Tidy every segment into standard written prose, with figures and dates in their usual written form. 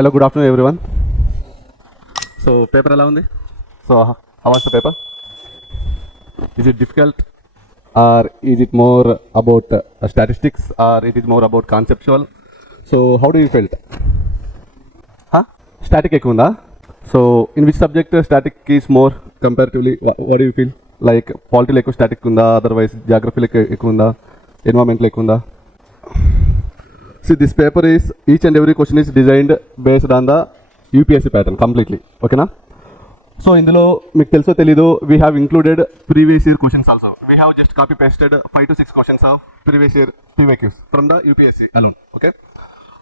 Hello, good afternoon everyone. So paper ఎలా ఉంది? So how was the paper? Is it difficult or is it more about statistics or it is more about conceptual? So how do you felt? Static ఎక్కువ ఉందా? So in which subject static is more comparatively? What do you feel? Like polity ఎక్కువ static ఉందా, otherwise geography ఎక్కువ ఉందా, environmental ఎక్కువ ఉందా? See, this paper is, each and every question is designed based on the UPSC pattern completely. Okay na? So ఇందులో మీకు తెలుసో తెలీదు, we have included previous year questions also. We have just copy pasted 5 to 6 questions of previous year PYQs from the UPSC alone. Okay,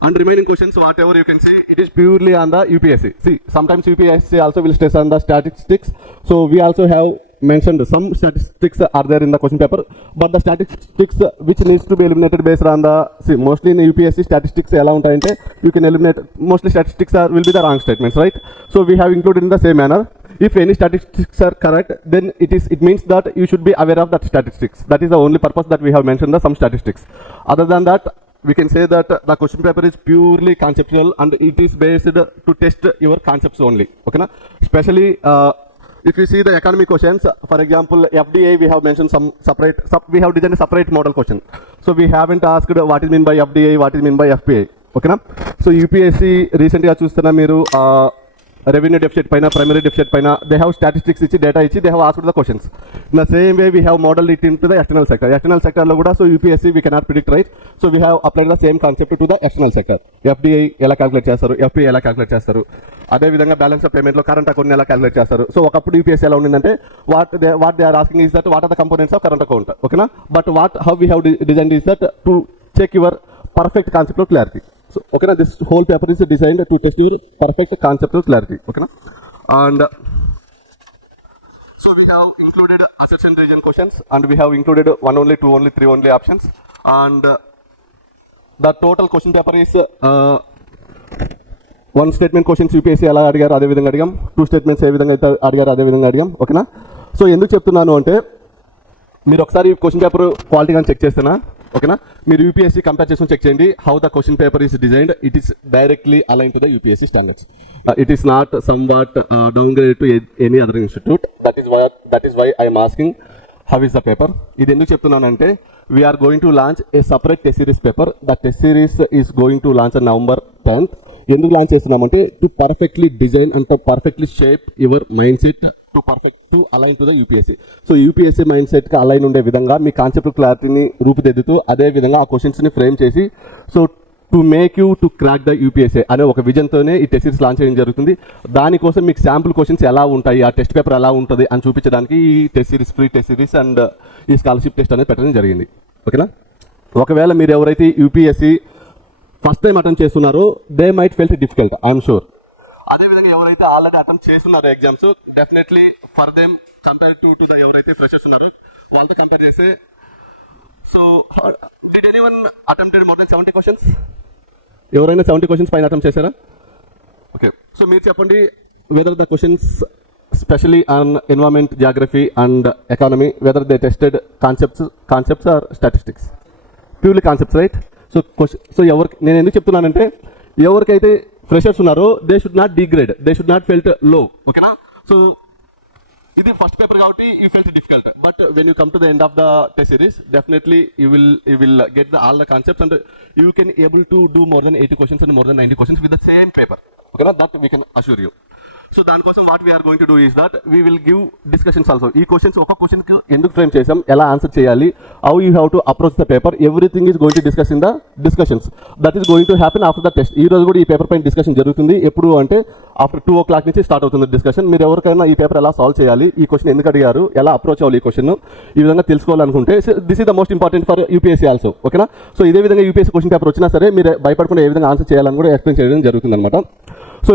and remaining questions whatever you can say, it is purely on the UPSC. See, sometimes UPSC also will stress on the statistics, so we also have mentioned some statistics are there in the question paper, but the statistics which needs to be eliminated based on the, see, mostly in UPSC statistics ela untayante, you can eliminate mostly statistics will be the wrong statements, right? So we have included in the same manner. If any statistics are correct, then it means that you should be aware of that statistics. That is the only purpose that we have mentioned the some statistics. Other than that, we can say that the question paper is purely conceptual and it is based to test your concepts only. Okay na? Especially if you see the economy questions, for example, FDA, we have mentioned some separate, we have designed a separate model question. So we haven't asked what is meant by FDA, what is meant by FPI. Okay na? So UPSC recently చూస్తున్నా మీరు revenue deficit paina, primary deficit paina, they have statistics ichi, data ichi, they have asked the questions. In the same way, we have modeled it into the external sector. External sector lo kuda, so UPSC we cannot predict, right? So we have applied the same concept to the external sector. FDI ela calculate చేస్తారు, FPI ఎలా calculate చేస్తారు, అదే విధంగా balance of payment లో current account ఎలా calculate చేస్తారు. సో ఒకప్పుడు UPSC ఎలా ఉండిందంటే what they are asking is that what are the components of current account, okay na? But how we have designed is that to check your perfect concept of clarity. So okay na, this whole paper is designed to test your perfect conceptual clarity. Okay na? And so we have included assets and region questions, and we have included 1 only, 2 only, 3 only options, and the total question paper is one statement questions UPSC ఎలా అడిగారు అదే విధంగా అడిగాం, 2 statements ఏ విధంగా అయితే అడిగారు అదే విధంగా అడిగాం. ఓకేనా? సో ఎందుకు చెప్తున్నాను అంటే మీరు ఒకసారి క్వశ్చన్ పేపర్ క్వాలిటీ కానీ చెక్ చేస్తేనా, ఓకేనా, మీరు యూపీఎస్సీ కంపేర్ చేసుకుని చెక్ చేయండి how the question paper is designed. It is directly align to the UPSC standards. It is not somewhat downgrade to any other institute. That is why I'm asking how is the paper. ఇది ఎందుకు చెప్తున్నానంటే we are going to launch a separate test series paper. The test series is going to launch November 10th. ఎందుకు లాంచ్ చేస్తున్నామంటే to perfectly design and to perfectly shape your mind set to align to the UPSC. So UPSC mind సెట్కి అలైన్ ఉండే విధంగా మీ కాన్సెప్ట్ క్లారిటీని రూపుదిద్దుతూ అదే విధంగా ఆ క్వశ్చన్స్ని ఫ్రేమ్ చేసి so to make you to crack the UPSC అనే ఒక విజన్తోనే ఈ టెస్ట్ సిరీస్ లాంచ్ చేయడం జరుగుతుంది. దానికోసం మీకు శాంపుల్ క్వశ్చన్స్ ఎలా ఉంటాయి, ఆ టెస్ట్ పేపర్ ఎలా ఉంటుంది అని చూపించడానికి ఈ test series, free test series and ఈ స్కాలర్షిప్ టెస్ట్ అనేది పెట్టడం జరిగింది. ఓకేనా? ఒకవేళ మీరు ఎవరైతే యూపీఎస్సీ ఫస్ట్ టైం అటెంప్ట్ చేస్తున్నారో they might felt difficult, I'm sure. అదేవిధంగా ఎవరైతే ఆల్రెడీ అటెంప్ట్ చేస్తున్నారో exams, definitely for them compare to the ఎవరైతే ఫ్రెషర్స్ ఉన్నారో వాళ్ళతో కంపేర్ చేస్తే so did anyone attempted more than 70 క్వశ్చన్స్? ఎవరైనా 70 క్వశ్చన్స్ పైన అటెంప్ట్ చేశారా? ఓకే, సో మీరు చెప్పండి whether the questions especially on environment, Geography and economy, whether they tested concepts are statistics? Purely concepts, right? So ఎవరికి నేను ఎందుకు చెప్తున్నానంటే ఎవరికైతే ఫ్రెషర్స్ ఉన్నారో they should not degrade, they should not felt లో. ఓకేనా? సో ఇది ఫస్ట్ పేపర్ కాబట్టి you felt difficult, but when you come to the end of the test series definitely you will get all the concepts and you can able to do more than 80 questions and more than 90 questions with the same paper. ఓకేనా? That we can assure you. So దానికోసం what we are going to do is that we will give discussions also. ఈ questions ఒక క్వశ్చన్కి ఎందుకు frame చేసాం, ఎలా answer చేయాలి, how you have to approach the paper, everything is going to discuss in the discussions. That is going to happen after the test. ఈ రోజు కూడా ఈ పేపర్ పైన డిస్కషన్ జరుగుతుంది. ఎప్పుడు అంటే ఆఫ్టర్ 2 o'clock నుంచి స్టార్ట్ అవుతుంది డిస్కషన్. మీరు ఎవరికైనా ఈ పేపర్ ఎలా సాల్వ్ చేయాలి, ఈ క్వశ్చన్ ఎందుకు అడిగారు, ఎలా అప్రోచ్ అవ్వాలి ఈ క్వశ్చన్, ఈ విధంగా తెలుసుకోవాలనుకుంటే this is the most important for UPSC also. ఓకేనా? సో ఇదే విధంగా యూపీఎస్సీ క్వశ్చన్ పేపర్ వచ్చినా సరే మీరు భయపడకుండా ఏ విధంగా ఆన్సర్ చేయాలని కూడా ఎక్స్ప్లెయిన్ చేయడం జరుగుతుంది అనమాట. So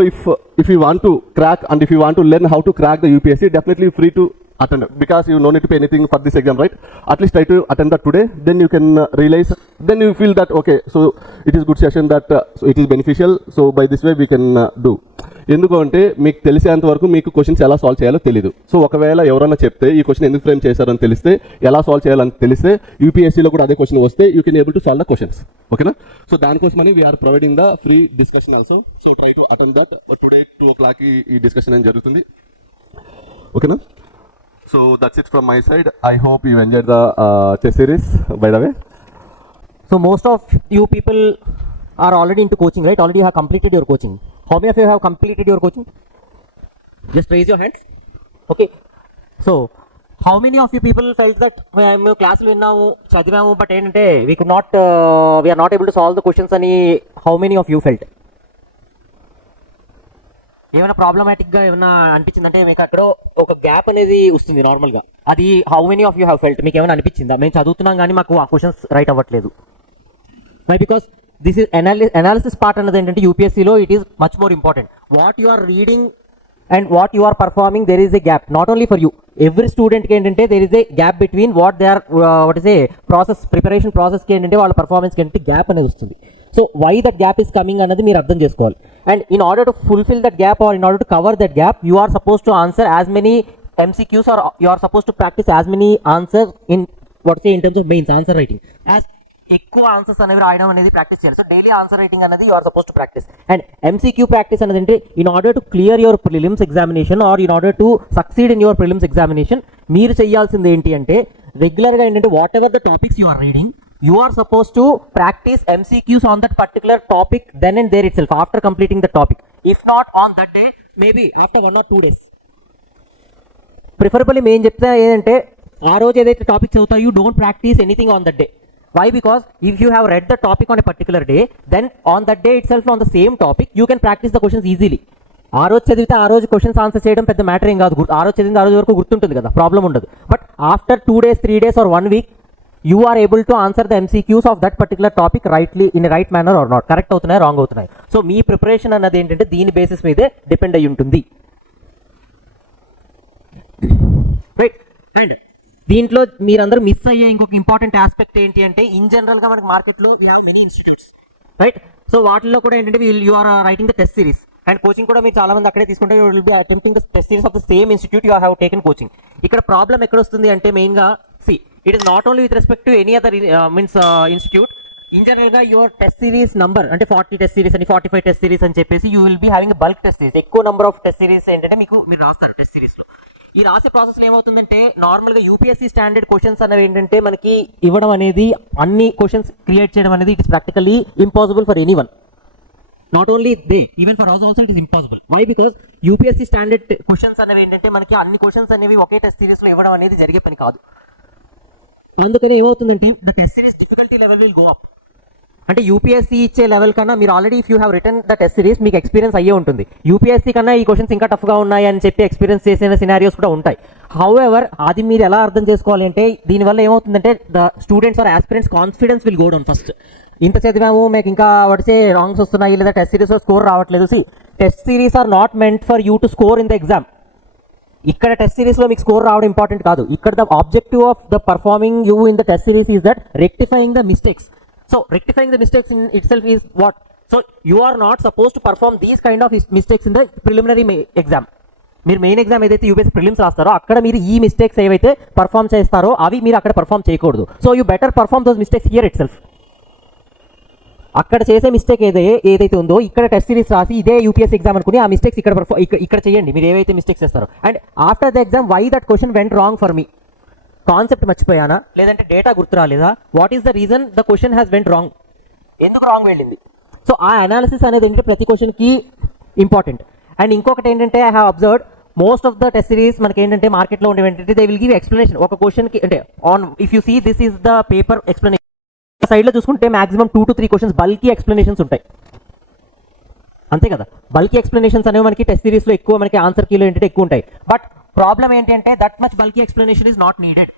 if you want to crack and if you want to learn how to crack the UPSC, definitely free to attend because you no need to pay anything for this exam, right? At least try to attend that today, then you can realize, then you feel that okay, so it is good session, that so it is beneficial, so by this way we can do. ఎందుకు అంటే మీకు తెలిసేంత వరకు మీకు క్వశ్చన్స్ ఎలా సాల్వ్ చేయాలో తెలియదు. సో ఒకవేళ ఎవరైనా చెప్తే ఈ క్వశ్చన్ ఎందుకు ఫ్రేమ్ చేశారని తెలిస్తే, ఎలా సాల్వ్ చేయాలని తెలిస్తే, యూపీఎస్సీలో కూడా అదే క్వశ్చన్ వస్తే you can able to solve the questions. ఓకేనా? సో దానికోసమని we are providing the free discussion also. So try to attend that. Today 2 o'clock ఈ డిస్కషన్ అనేది జరుగుతుంది. ఓకేనా? So that's it from my side. I hope you enjoy the test series by the way. So most of you people are already into coaching, right? Already have completed your coaching. How many of you have completed your coaching? Just raise your hands. Okay. So how many of you people felt that మేము క్లాసులు విన్నాము, చదివాము, బట్ ఏంటంటే we are not able to solve the questions అని how many of you felt? ఏమైనా ప్రాబ్లమాటిక్గా ఏమైనా అనిపించిందంటే మీకు అక్కడ ఒక గ్యాప్ అనేది వస్తుంది నార్మల్గా. అది how many of you have felt? మీకు ఏమైనా అనిపించిందా? మేము చదువుతున్నాం కానీ మాకు ఆ క్వశ్చన్స్ రైట్ అవ్వట్లేదు. Why? Because this is analysis part అన్నది ఏంటంటే యూపీఎస్సీలో it is much more important. What you are reading and what you are performing, there is a gap. Not only for you, every స్టూడెంట్కి ఏంటంటే there is a gap between what they are what is a process, preparation ప్రాసెస్కి ఏంటంటే వాళ్ళ పర్ఫార్మెన్స్కి ఏంటంటే gap అనేది వస్తుంది. So why that gap is coming అన్నది మీరు అర్థం చేసుకోవాలి. And in order to fulfil that gap or in order to cover that gap, you are suppose to answer as many MCQs or you are supposed to practice as many answers in what say in terms of mains answer writing. As ఎక్కువ answers అనేవి రాయడం అనేది practice చేయాలి. So daily answer writing అనేది you are suppose to practice. And MCQ practice అనేది అంటే in order to clear your prelims examination or in order to succeed in your prelims examination, మీరు చేయాల్సింది ఏంటి అంటే రెగ్యులర్గా ఏంటంటే whatever the topics you are reading, you are supposed to practice MCQs on that particular topic then and there itself after completing the topic. If not on that day, maybe after 1 or 2 days. Preferably మేము చెప్తే ఏంటంటే ఆ రోజు ఏదైతే topic చదువుతారో you don't practice anything on that day. Why? Because if you have read the topic on a particular day, then on that day itself on the same topic you can practice the questions easily. ఆ రోజు చదివితే ఆ రోజు questions answer చేయడం పెద్ద మ్యాటర్ ఏం కాదు. ఆ రోజు చదివితే ఆ రోజు వరకు గుర్తుంటుంది కదా, ప్రాబ్లం ఉండదు. బట్ ఆఫ్టర్ 2 days 3 days or 1 week you are able to answer the MCQs of that particular topic rightly in a right manner or not. Correct అవుతున్నాయి, రాంగ్ అవుతున్నాయి. సో మీ ప్రిపరేషన్ అన్నది ఏంటంటే దీని బేసిస్ మీదే డిపెండ్ అయి ఉంటుంది. రైట్. అండ్ దీంట్లో మీరందరూ మిస్ అయ్యే ఇంకొక ఇంపార్టెంట్ ఆస్పెక్ట్ ఏంటి అంటే ఇన్ జనరల్గా మనకి మార్కెట్లో we have many institutes, right? So వాటిల్లో కూడా ఏంటంటే you are writing the test series and coaching కూడా మీరు చాలా మంది అక్కడే తీసుకుంటే you will be attempting the test series of the same institute you have taken coaching. ఇక్కడ ప్రాబ్లం ఎక్కడ వస్తుంది అంటే మెయిన్గా see it is not only with respect to any other institute. In జనరల్గా యువర్ టెస్ట్ సిరీస్ నంబర్ అంటే 40 test series అని 45 test series అని చెప్పేసి you will be having bulk test series. ఎక్కువ నెంబర్ ఆఫ్ టెస్ట్ సిరీస్ ఏంటంటే మీరు రాస్తారు టెస్ట్ సిరీస్లో. ఈ రాసే ప్రాసెస్లో ఏమవుతుందంటే నార్మల్గా యూపీఎస్సీ స్టాండర్డ్ క్వశ్చన్స్ అనేవి ఏంటంటే మనకి ఇవ్వడం అనేది, అన్ని క్వశ్చన్స్ క్రియేట్ చేయడం అనేది it is practically impossible for any one. Not only they, even for us also it is impossible. Why? Because UPSC standard questions అనేవి ఏంటంటే మనకి అన్ని క్వశ్చన్స్ అనేవి ఒకే టెస్ట్ సిరీస్లో ఇవ్వడం అనేది జరిగే పని కాదు. అందుకని ఏమవుతుందంటే the test series difficulty level will go up. అంటే యూపీఎస్సీ ఇచ్చే లెవెల్ కన్నా మీరు already if you have return the test series మీకు ఎక్స్పీరియన్స్ అయ్యే ఉంటుంది. యూపీఎస్సీ కన్నా ఈ క్వశ్చన్స్ ఇంకా టఫ్గా ఉన్నాయి అని చెప్పి ఎక్స్పీరియన్స్ చేసిన సినారియోస్ కూడా ఉంటాయి. హౌఎవర్ అది మీరు ఎలా అర్థం చేసుకోవాలి అంటే దీనివల్ల ఏమవుతుందంటే the students or aspirants confidence will go down. First ఇంత చదివాము మీకు ఇంకా వడిసే రాంగ్స్ వస్తున్నాయి లేదా టెస్ట్ సిరీస్లో స్కోర్ రావట్లేదు. See test series are not meant for you to score in the exam. ఇక్కడ టెస్ట్ సిరీస్లో మీకు స్కోర్ రావడం ఇంపార్టెంట్ కాదు. ఇక్కడ the objective of the performing you in the test series is that rectifying the mistakes. So rectifying the mistakes in itself is what? So you are not supposed to perform these kind of mistakes in the preliminary exam. మీరు main exam ఏదైతే UPSC prelims రాస్తారో అక్కడ మీరు ఈ మిస్టేక్స్ ఏవైతే పర్ఫామ్ చేస్తారో అవి మీరు అక్కడ పర్ఫామ్ చేయకూడదు. So you better perform those mistakes here it self. అక్కడ చేసే మిస్టేక్ ఏదైతే ఉందో ఇక్కడ టెస్ట్ సిరీస్ రాసి ఇదే యూపీఎస్సీ ఎగ్జామ్ అనుకుని ఆ మిస్టేక్స్ ఇక్కడ చేయండి మీరు ఏవైతే మిస్టేక్స్ చేస్తారో. And after the exam why that question went wrong for me, concept మర్చిపోయానా లేదంటే డేటా గుర్తు రాలేదా, what is the reason the question has went wrong, ఎందుకు రాంగ్ వెళ్ళింది. సో ఆ అనాలిసిస్ అనేది ఏంటంటే ప్రతి క్వశ్చన్కి ఇంపార్టెంట్. అండ్ ఇంకొకటి ఏంటంటే I have observed most of the test series మనకి ఏంటంటే మార్కెట్లో ఉండేవి ఏంటంటే దే విల్ గివ్ ఎక్స్ప్లెనేషన్ ఒక క్వశ్చన్కి. అంటే on if you see this is the paper explanation సైడ్లో చూసుకుంటే maximum 2 to 3 questions bulky explanations ఉంటాయి, అంతే కదా. బల్కీ ఎక్స్ప్లెనేషన్స్ అనేవి మనకి టెస్ట్ సిరీస్లో ఎక్కువ మనకి ఆన్సర్ కీలో ఏంటంటే ఎక్కువ ఉంటాయి. బట్ ప్రాబ్లం ఏంటి అంటే that much bulky explanation is not needed.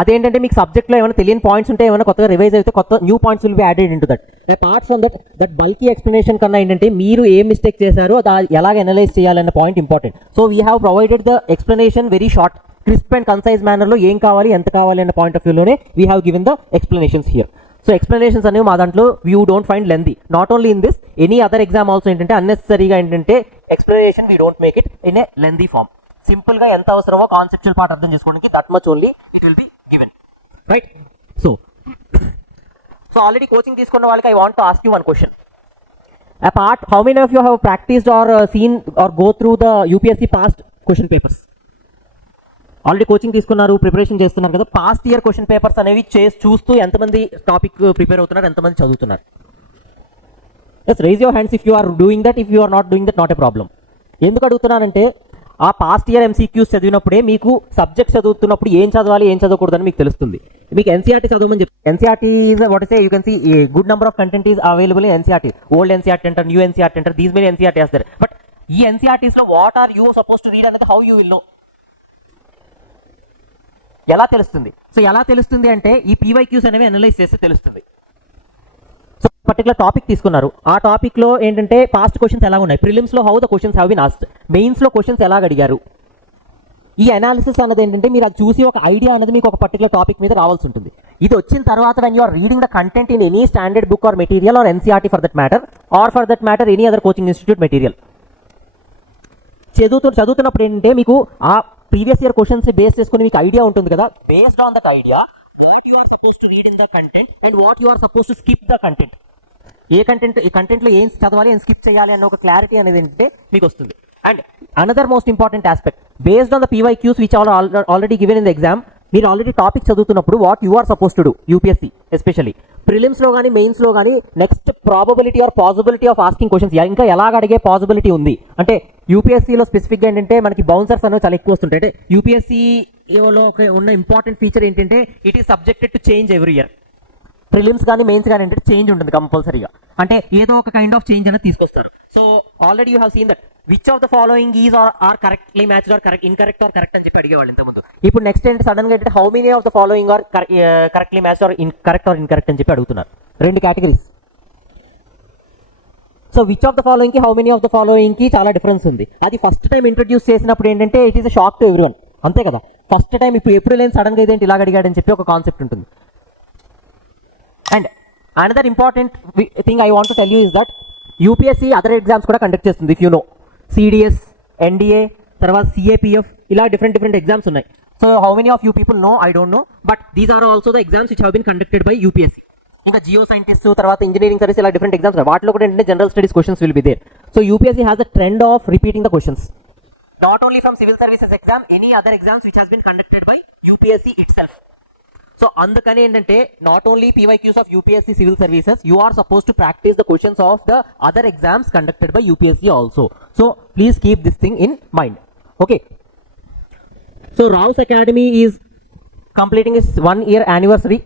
అదేంటంటే మీకు సబ్జెక్ట్లో ఏమైనా తెలియని పాయింట్స్ ఉంటే ఏమైనా కొత్తగా రివైజ్ అయితే కొత్త new points will be added into that. Apart from that bulky explanation కన్నా ఏంటంటే మీరు ఏ మిస్టేక్ చేశారో అది ఎలాగ అనలైజ్ చేయాలన్న point important. So we have provided the explanation very short, crisp and concise మేనర్లో ఏం కావాలి ఎంత కావాలి అన్న పాయింట్ ఆఫ్ వ్యూలోనే we have given the explanations here. So explanations అనేవి మా దాంట్లో you don't find lengthy. Not only in this, any other exam also ఏంటంటే అన్నెసరీగా ఏంటంటే explanation we don't make it in a lengthy form. సింపుల్గా ఎంత అవసరమో కాన్సెప్చువల్ పార్ట్ అర్థం చేసుకోవడానికి that much only it will be given, right? So already coaching తీసుకున్న వాళ్ళకి I want to ask you one question. Apart, how many of you have practiced or seen or go through the UPSC past question papers? Already coaching తీసుకున్నారు, ప్రిపరేషన్ చేస్తున్నారు కదా, past year question papers అనేవి చూస్తూ ఎంతమంది topic prepare అవుతున్నారు, ఎంతమంది చదువుతున్నారు? Just raise your hands if you are doing that. If you are not doing that, not a problem. ఎందుకు అడుగుతున్నానంటే ఆ పాస్ట్ ఇయర్ MCQs చదివినప్పుడే మీకు సబ్జెక్ట్ చదువుతున్నప్పుడు ఏం చదవాలి ఏం చదవకూడదని మీకు తెలుస్తుంది. మీకు NCERT చదవమని చెప్పి, NCERT is what is you can see good number of content is available in NCERT. Old NCERT అంటారు, న్యూ NCERT అంటారు, దీస్ మెనీ NCERT వేస్తారు. బట్ ఈ NCERTs లో what are you suppose to read అనేది హౌ యూ విల్ నో, ఎలా తెలుస్తుంది? సో ఎలా తెలుస్తుంది అంటే ఈ PYQs అనేవి అనలైజ్ చేస్తే తెలుస్తుంది. సో పర్టికులర్ టాపిక్ తీసుకున్నారు, ఆ టాపిక్లో ఏంటంటే పాస్ట్ క్వశ్చన్స్ ఎలా ఉన్నాయి, ప్రిలిమ్స్లో how the questions have been asked, మెయిన్స్లో క్వశ్చన్స్ ఎలా అడిగారు. ఈ అనాలిసిస్ అనేది ఏంటంటే మీరు అది చూసి ఒక ఐడియా అనేది మీకు ఒక పర్టికులర్ టాపిక్ మీద రావాల్సి ఉంటుంది. ఇది వచ్చిన తర్వాత when you are reading the content in any standard book or material or NCERT for that matter any other coaching institute material చదువుతున్నప్పుడు ఏంటంటే మీకు ఆ ప్రీవియస్ ఇయర్ క్వశ్చన్స్ బేస్ చేసుకుని మీకు ఐడియా ఉంటుంది కదా. Based on that idea what you are supposed to read in the content and what you are supposed to skip the content. ఏ కంటెంట్, ఈ కంటెంట్లో ఏం చదవాలి ఏం స్కిప్ చేయాలి అన్న ఒక క్లారిటీ అనేది ఏంటంటే మీకు వస్తుంది. And another most important aspect, based on the PYQs which already given in the exam, మీరు ఆల్రెడీ టాపిక్ చదువుతున్నప్పుడు what you are suppose to do, UPSC especially ప్రిలిమ్స్లో కానీ మెయిన్స్లో కానీ next probability or possibility of asking questions ఇంకా ఎలాగ అడిగే పాసిబిలిటీ ఉంది అంటే UPSCలో స్పెసిఫిక్గా ఏంటంటే మనకి బౌన్సర్స్ అనేవి చాలా ఎక్కువ వస్తుంటాయి. అంటే UPSCలో ఉన్న ఇంపార్టెంట్ ఫీచర్ ఏంటంటే it is subjected to change every year. Prelims కానీ మెయిన్స్ కానీ ఏంటంటే చేంజ్ ఉంటుంది కంపల్సరీగా, అంటే ఏదో ఒక కైండ్ ఆఫ్ చేంజ్ అనేది తీసుకొస్తారు. So already you have seen that which of the following is are correctly matched or correct, incorrect or correct అని చెప్పి అడిగేవాళ్ళు ఇంతకుముందు. ఇప్పుడు నెక్స్ట్ ఏంటి సడన్గా ఏంటంటే how many of the following are correctly matched or incorrect అని చెప్పి అడుగుతున్నారు. రెండు categories. So which of the following కి how many of the following కి చాలా డిఫరెన్స్ ఉంది. అది ఫస్ట్ టైం ఇంట్రడ్యూస్ చేసినప్పుడు ఏంటంటే it is a shock to everyone, అంతే కదా. ఫస్ట్ టైం ఇప్పుడు ఎప్పుడు లేని సడన్గా ఇదేంటి ఇలాగ అడిగాడని చెప్పి ఒక కాన్సెప్ట్ ఉంటుంది. And another important thing I want to tell you is that UPSC other exams కూడా కండక్ట్ చేస్తుంది. If you know CDS, NDA, తర్వాత CAPF, ఇలా డిఫరెంట్ ఎగ్జామ్స్ ఉన్నాయి. So how many of you people know, I don't know, but these are also the exams which have been conducted by UPSC. ఇంకా geo scientist, తర్వాత engineering service, ఇలా different exams వాటిలో కూడా ఏంటంటే general studies questions will be there. So UPSC has a trend of repeating the questions, not only from civil services exam, any other exams which has been conducted by UPSC itself. So అందుకని ఏంటంటే not only PYQs of UPSC civil services, you are suppose to practice the questions of the other exams conducted by UPSC also. So please keep this thing in mind. Okay, so Rao's Academy is completing its 1-year anniversary.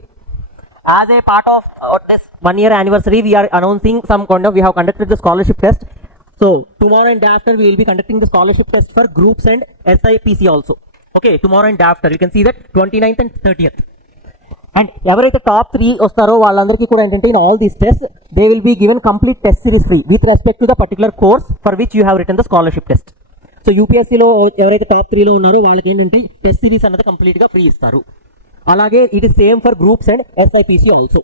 As a part of this 1-year anniversary, we are announcing we have conducted the scholarship test. So tomorrow and day after we will be conducting the scholarship test for groups and SIPC also. Okay, tomorrow and day after you can see that 29th and 30th. And ఎవరైతే top 3 వస్తారో వాళ్ళందరికీ కూడా ఏంటంటే in all these test they will be given complete test series free with respect to the particular course for which you have written the scholarship test. So UPSCలో ఎవరైతే top 3లో ఉన్నారో వాళ్ళకి ఏంటంటే టెస్ట్ సిరీస్ అనేది కంప్లీట్గా ఫ్రీ ఇస్తారు. అలాగే it is same for groups and SIPC also.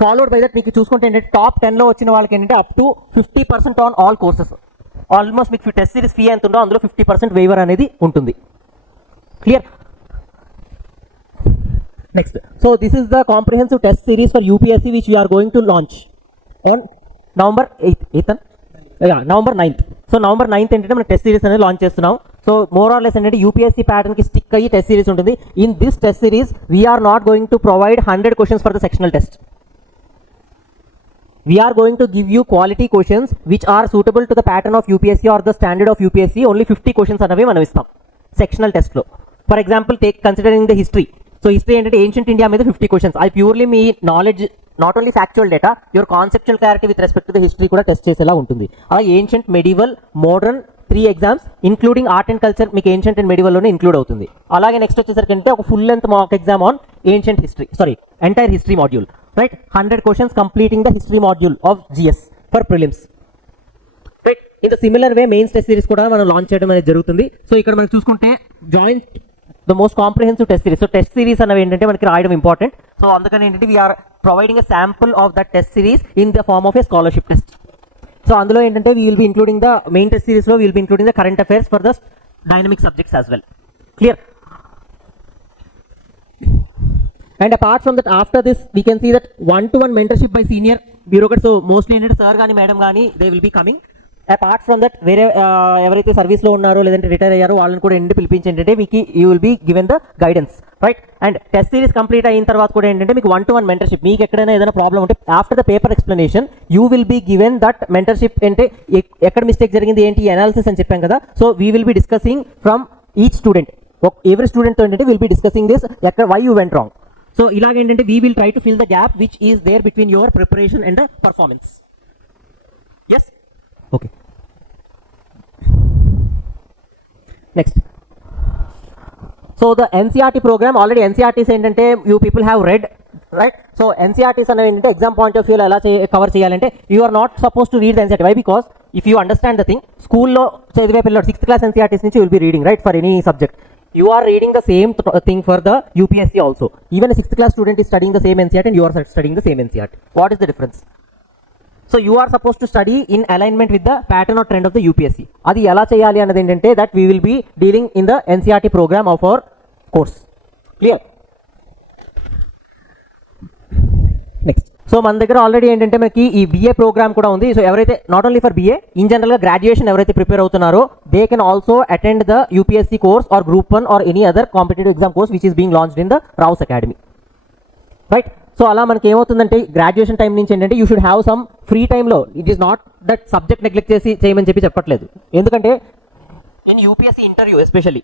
Followed by that మీకు చూసుకుంటే ఏంటంటే టాప్ 10లో వచ్చిన వాళ్ళకి ఏంటంటే up to 50% on all courses. Almost మీకు టెస్ట్ సిరీస్ ఫీ ఎంత ఉందో అందులో 50% వేవర్ అనేది ఉంటుంది. Clear? Next, so this is the comprehensive test series for UPSC which we are going to launch on November 8th. November 9th. So November 9th ఏంటంటే మనం test series అనేది launch చేస్తున్నాం. So more or less ఏంటంటే UPSC pattern కి stick అయ్యి test series ఉంటుంది. In this test series we are not going to provide 100 questions for the sectional test. We are going to give you quality questions which are suitable to the pattern of UPSC or the standard of UPSC. Only 50 questions అనేవి మనం ఇస్తాం సెక్షనల్ టెస్ట్లో. For example considering the history. So history ఏంటంటే ancient India మీద 50 questions. అది ప్యూర్లీ మీ knowledge, not only factual data, your conceptual clarity with respect to the history కూడా టెస్ట్ చేసేలా ఉంటుంది. అలాగే ancient, medieval, modern 3 exams including art and culture మీకు ఏన్షియంట్ అండ్ మెడివల్లోనే ఇంక్లూడ్ అవుతుంది. అలాగే నెక్స్ట్ వచ్చేసరికి అంటే ఒక full length mock exam on ancient history, entire history module, right? 100 questions completing the history module of GS for prelims. Right, in the similar way mains test series కూడా మనం లాంచ్ చేయడం అనేది జరుగుతుంది. సో ఇక్కడ మనం చూసుకుంటే joint the most comprehensive test series. So test series అనేవి ఏంటంటే మనకి రాయడం ఇంపార్టెంట్. సో అందుకని ఏంటంటే we are providing a sample of that test series in the form of a scholarship test. So అందులో ఏంటంటే we will be including the main test సిరీస్లో will be including the current affairs for the dynamic subjects as well. Clear? And apart from that, after this, we can see that one-to-one mentorship by senior bureaucrats. So mostly ఏంటంటే సార్ కానీ మేడం కానీ they will be coming. Apart from that వేరే ఎవరైతే సర్వీస్లో ఉన్నారో లేదంటే రిటైర్ అయ్యారో వాళ్ళని కూడా ఏంటంటే పిలిపించి ఏంటంటే మీకు you will be given the guidance, right? And test series complete అయిన తర్వాత కూడా ఏంటంటే మీకు వన్-టు-వన్ మెంటర్షిప్. మీకు ఎక్కడైనా ఏదైనా ప్రాబ్లం ఉంటే after the paper explanation you will be given that mentorship. అంటే ఎక్కడ మిస్టేక్ జరిగింది ఏంటి అనాలిసిస్ అని చెప్పాం కదా. So we will be discussing from each student. Every student ఏంటంటే విల్ బి డిస్కసింగ్ దిస్ ఎక్కడ why you went wrong. So ఇలాగేంటంటే we will try to fill the gap which is there between your preparation and the performance. Yes, okay. Next, so the NCERT program already NCERTs ఏంటంటే you people have read, right? So NCERTs అనేవి ఏంటంటే exam point of వ్యూలో ఎలా cover చేయాలంటే you are not suppose to read the NCERT. Why? Because if you understand the thing, స్కూల్లో చదివే పిల్లలు 6th class NCERTs నుంచి will be reading, right, for any subject. You are reading the same thing for the UPSC also. Even a 6th class student is studying the same NCERT and you are studying the same NCERT. What is the difference? So you are supposed to study in alignment with the pattern or trend of the UPSC. Adi ela cheyali anadi endante that we will be dealing in the NCERT program of our course. Clear? Next. So మన దగ్గర ఆల్రెడీ ఏంటంటే మనకి ఈ BA programme కూడా ఉంది. So ఎవరైతే not only for BA, in జనరల్గా graduation ఎవరైతే ప్రిపేర్ అవుతున్నారో they can also attend the UPSC course or group 1 or any other competitive exam course which is being launched in the Rao's academy, right? So అలా మనకి ఏమవుతుందంటే graduation time నుంచి ఏంటంటే you should have some free టైంలో. It is not that subject neglect చేసి చేయమని చెప్పట్లేదు. ఎందుకంటే in UPSC interview especially,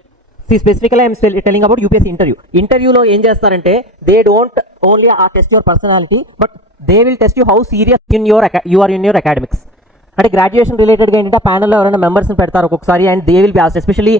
specifically I'm telling about UPSC interview. ఇంటర్వ్యూలో ఏం చేస్తారంటే they don't only test your personality but they will test you how serious you are in your academics. అంటే గ్రాడ్యుయేషన్ రిలేటెడ్గా ఏంటంటే ప్యానల్లో ఎవరైనా మెంబర్స్ని పెడతారు ఒక్కొక్కసారి and they will be asked. Especially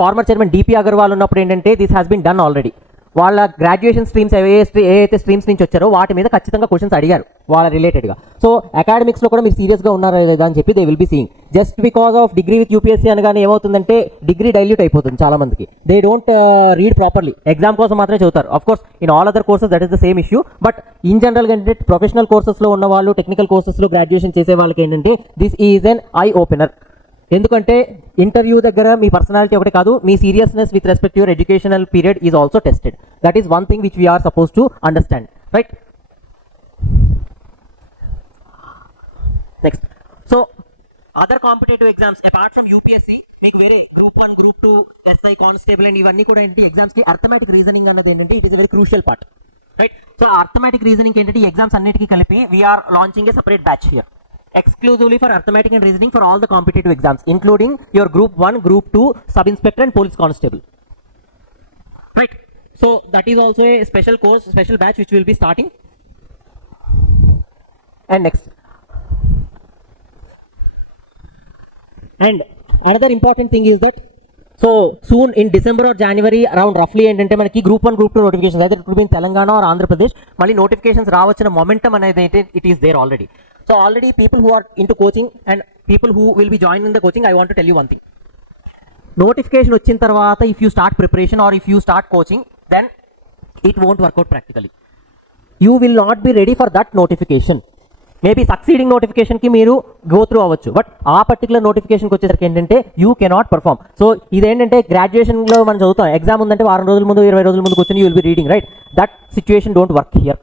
former chairman DP Agarwal ఉన్నప్పుడు ఏంటంటే this has been done already. వాళ్ళ గ్రాడ్యుయేషన్ స్ట్రీమ్స్ ఏదైతే స్ట్రీమ్స్ నుంచి వచ్చారో వాటి మీద ఖచ్చితంగా క్వశ్చన్స్ అడిగారు వాళ్ళ రిలేటెడ్గా. సో అకాడమిక్స్లో కూడా మీరు సీరియస్గా ఉన్నారా లేదా అని చెప్పి they will be seeing. Just because of degree with UPSC అనగానే ఏమవుతుందంటే డిగ్రీ డైల్యూట్ అయిపోతుంది చాలా మందికి. They don't read properly, exam కోసం మాత్రమే చదువుతారు. Of course in all other courses that is the same issue. But in జనరల్గా ఏంటంటే ప్రొఫెషనల్ కోర్సెస్లో ఉన్న వాళ్ళు, టెక్నికల్ కోర్సెస్లో గ్రాడ్యుయేషన్ చేసే వాళ్ళకి ఏంటంటే this is an eye opener. ఎందుకంటే ఇంటర్వ్యూ దగ్గర మీ పర్సనాలిటీ ఒకటి కాదు, మీ seriousness with respect your educational period is also tested. That is one thing which we are suppose to understand, right? Next, so other competitive exams apart from UPSC మీకు వేరే group 1, group 2, SI constable and ఇవన్నీ కూడా ఏంటి ఎగ్జామ్స్కి arithmetic reasoning అన్నది ఏంటంటే it is very crucial part, right? So arithmetic reasoning ఏంటంటే ఈ ఎగ్జామ్స్ అన్నిటికీ కలిపి we are launching a separate batch here exclusively for arithmetic and reasoning for all the competitive exams including your group 1, group 2, sub inspector and police constable, right? So that is also a special course, special batch which will be starting. And next, and another important thing is that so soon in December or January around roughly ఏంటంటే మనకి group 1, group 2 notifications either it could be in Telangana or Andhra Pradesh మళ్ళీ notifications రావచ్చిన momentum అనేది అయితే it is there already. So already people who are into coaching and people who will be joining the coaching, I want to tell you one thing. Notification వచ్చిన తర్వాత if you start preparation or if you start coaching, then it won't work out practically. You will not be ready for that notification. Maybe succeeding నోటిఫికేషన్కి మీరు go through అవ్వచ్చు, బట్ ఆ పర్టికులర్ నోటిఫికేషన్కి వచ్చేసరికి ఏంటంటే you cannot perform. So ఇదేంటంటే గ్రాడ్యుయేషన్లో మనం చదువుతాం, ఎగ్జామ్ ఉందంటే వారం రోజుల ముందు 20 రోజుల ముందు కూర్చొని you will be reading, right? That situation don't work here.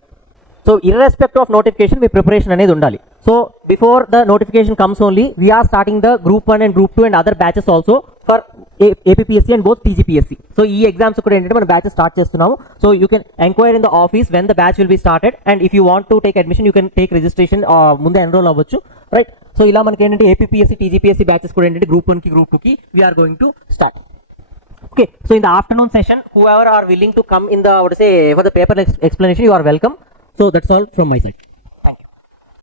So irrespect of notification మీ ప్రిపరేషన్ అనేది ఉండాలి. So before the notification comes only we are starting the group 1 and group 2 and other batches also for APSC and both TGPSC. So ఈ exams కూడా ఏంటంటే మనం batches start చేస్తున్నాము. So you can enquire in the office when the batch will be started and if you want to take admission you can take registration, ముందే ఎన్రోల్ అవ్వచ్చు, right? So ఇలా మనకి ఏంటంటే ఏపీఎస్సీ టీజీపీఎస్సీ బ్యాచెస్ కూడా ఏంటంటే గ్రూప్ 1కి group 2కి we are going to start. Okay, so in the afternoon session, whoever are willing to come in the, what to say, for the paper explanation, you are welcome. So that's all from my side.